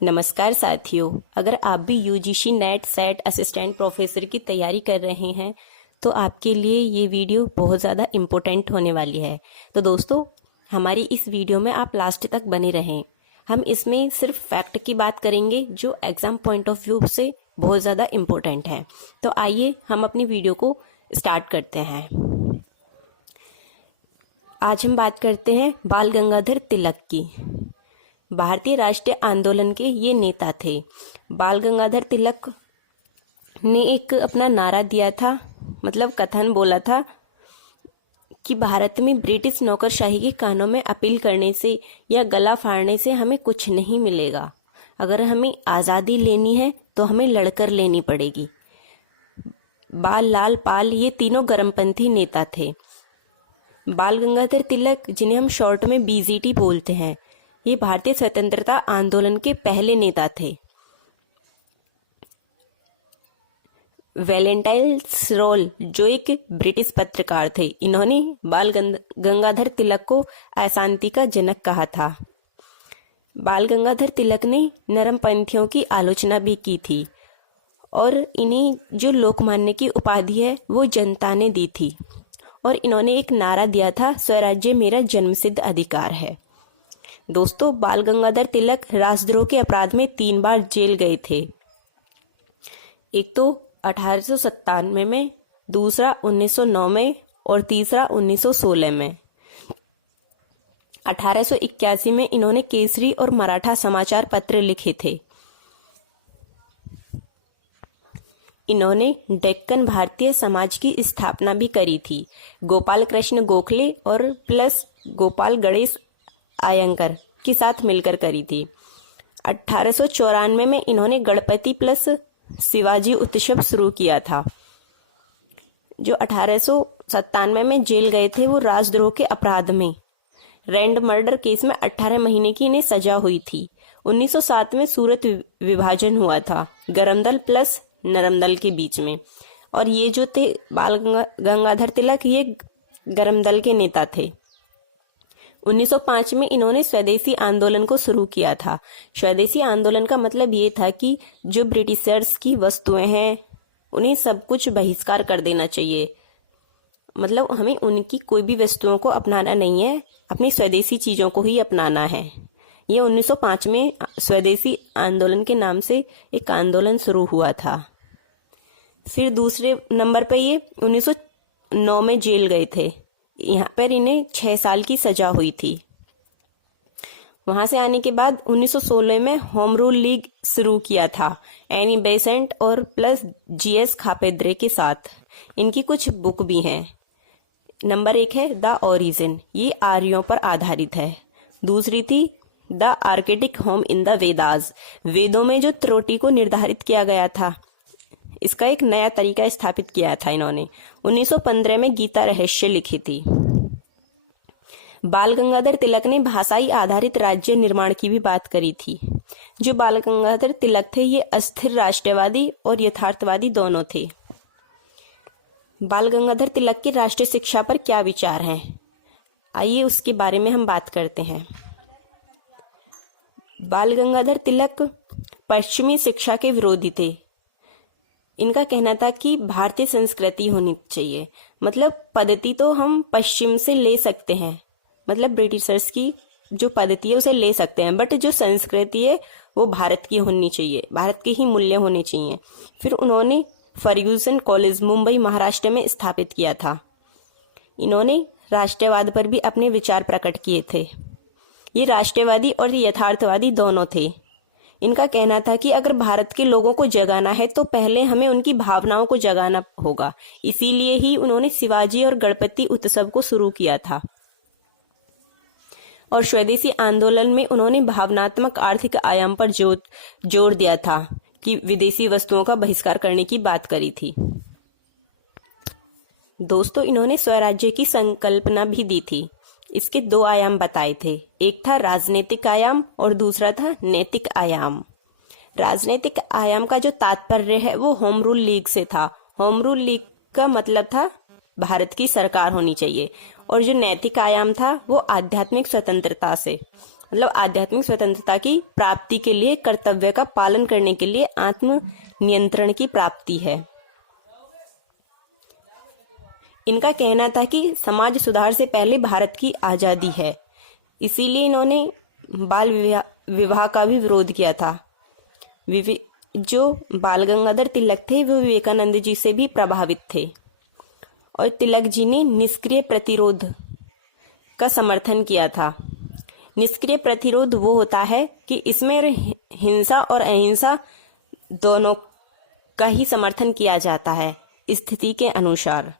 नमस्कार साथियों, अगर आप भी UGC net set assistant professor की तैयारी कर रहे हैं तो आपके लिए ये वीडियो बहुत ज़्यादा इम्पोर्टेंट होने वाली है। तो दोस्तों, हमारी इस वीडियो में आप लास्ट तक बने रहें। हम इसमें सिर्फ फैक्ट की बात करेंगे जो एग्ज़ाम पॉइंट ऑफ व्यू से बहुत ज़्यादा इम्पोर्टेंट है। तो आइए हम अपनी वीडियो को स्टार्ट करते हैं। आज हम बात करते हैं बाल गंगाधर तिलक की। भारतीय राष्ट्रीय आंदोलन के ये नेता थे। बाल गंगाधर तिलक ने एक अपना नारा दिया था, मतलब कथन बोला था कि भारत में ब्रिटिश नौकरशाही के कानों में अपील करने से या गला फाड़ने से हमें कुछ नहीं मिलेगा। अगर हमें आज़ादी लेनी है तो हमें लड़कर लेनी पड़ेगी। बाल, लाल, पाल ये तीनों गर्मपंथी नेता थे। बाल गंगाधर तिलक, जिन्हें हम शॉर्ट में बीजीटी बोलते हैं, ये भारतीय स्वतंत्रता आंदोलन के पहले नेता थे। वैलेंटाइन रोल, जो एक ब्रिटिश पत्रकार थे, इन्होंने बाल गंगाधर तिलक को अशांति का जनक कहा था। बाल गंगाधर तिलक ने नरमपंथियों की आलोचना भी की थी और इन्हें जो लोकमान्य की उपाधि है वो जनता ने दी थी। और इन्होंने एक नारा दिया था, स्वराज्य मेरा जन्मसिद्ध अधिकार है। दोस्तों, बाल गंगाधर तिलक राजद्रोह के अपराध में 3 बार जेल गए थे। एक तो 1897 में, दूसरा 1909 में और तीसरा 1916 में। 1881 में इन्होंने केसरी और मराठा समाचार पत्र लिखे थे। इन्होंने डेक्कन भारतीय समाज की स्थापना भी करी थी, गोपाल कृष्ण गोखले और प्लस गोपाल गणेश आयंगर के साथ मिलकर करी थी। 1894 में इन्होंने गणपति प्लस शिवाजी उत्सव शुरू किया था। जो 1897 में जेल गए थे वो राजद्रोह के अपराध में, रैंड मर्डर केस में 18 महीने की इन्हें सजा हुई थी। 1907 में सूरत विभाजन हुआ था गरमदल प्लस नरमदल के बीच में, और ये जो थे बाल गंगाधर तिलक, ये गरमदल के नेता थे। 1905 में इन्होंने स्वदेशी आंदोलन को शुरू किया था। स्वदेशी आंदोलन का मतलब ये था कि जो ब्रिटिशर्स की वस्तुएं हैं उन्हें सब कुछ बहिष्कार कर देना चाहिए। मतलब हमें उनकी कोई भी वस्तुओं को अपनाना नहीं है, अपनी स्वदेशी चीजों को ही अपनाना है। ये 1905 में स्वदेशी आंदोलन के नाम से एक आंदोलन शुरू हुआ था। फिर दूसरे नंबर पर ये 1909 में जेल गए थे। यहाँ पर इन्हें 6 साल की सजा हुई थी। वहां से आने के बाद 1916 में होम रूल लीग शुरू किया था, एनी बेसेंट और प्लस जीएस खापेद्रे के साथ। इनकी कुछ बुक भी हैं। नंबर 1 है द ओरिजिन, ये आर्यों पर आधारित है। दूसरी थी the Arctic home in the Vedas, वेदों में जो त्रुटि को निर्धारित किया गया था, इसका एक नया तरीका स्थापित किया था इन्होंने। 1915 में गीता रहस्य लिखी थी। बाल गंगाधर तिलक ने भाषाई आधारित राज्य निर्माण की भी बात करी थी। जो बाल गंगाधर तिलक थे ये अस्थिर राष्ट्रवादी और यथार्थवादी दोनों थे। बाल गंगाधर तिलक के राष्ट्रीय शिक्षा पर क्या विचार हैं, आइए उसके बारे में हम बात करते हैं। बाल गंगाधर तिलक पश्चिमी शिक्षा के विरोधी थे। इनका कहना था कि भारतीय संस्कृति होनी चाहिए। मतलब पद्धति तो हम पश्चिम से ले सकते हैं, मतलब ब्रिटिशर्स की जो पद्धति है उसे ले सकते हैं, बट जो संस्कृति है वो भारत की होनी चाहिए, भारत के ही मूल्य होने चाहिए। फिर उन्होंने फर्ग्यूसन कॉलेज मुंबई महाराष्ट्र में स्थापित किया था। इन्होंने राष्ट्रवाद पर भी अपने विचार प्रकट किए थे। ये राष्ट्रवादी और यथार्थवादी दोनों थे। इनका कहना था कि अगर भारत के लोगों को जगाना है तो पहले हमें उनकी भावनाओं को जगाना होगा। इसीलिए ही उन्होंने शिवाजी और गणपति उत्सव को शुरू किया था। और स्वदेशी आंदोलन में उन्होंने भावनात्मक आर्थिक आयाम पर जोर दिया था कि विदेशी वस्तुओं का बहिष्कार करने की बात करी थी। दोस्तों, इन्होंने स्वराज्य की संकल्पना भी दी थी। इसके 2 आयाम बताए थे, एक था राजनीतिक आयाम और दूसरा था नैतिक आयाम। राजनीतिक आयाम का जो तात्पर्य है वो होम रूल लीग से था। होम रूल लीग का मतलब था भारत की सरकार होनी चाहिए, और जो नैतिक आयाम था वो आध्यात्मिक स्वतंत्रता से। मतलब आध्यात्मिक स्वतंत्रता की प्राप्ति के लिए कर्तव्य का पालन करने के लिए आत्म नियंत्रण की प्राप्ति है। इनका कहना था कि समाज सुधार से पहले भारत की आजादी है, इसीलिए इन्होंने बाल विवाह का भी विरोध किया था। जो बाल गंगाधर तिलक थे वो विवेकानंद जी से भी प्रभावित थे और तिलक जी ने निष्क्रिय प्रतिरोध का समर्थन किया था। निष्क्रिय प्रतिरोध वो होता है कि इसमें हिंसा और अहिंसा दोनों का ही समर्थन किया जाता है स्थिति के अनुसार।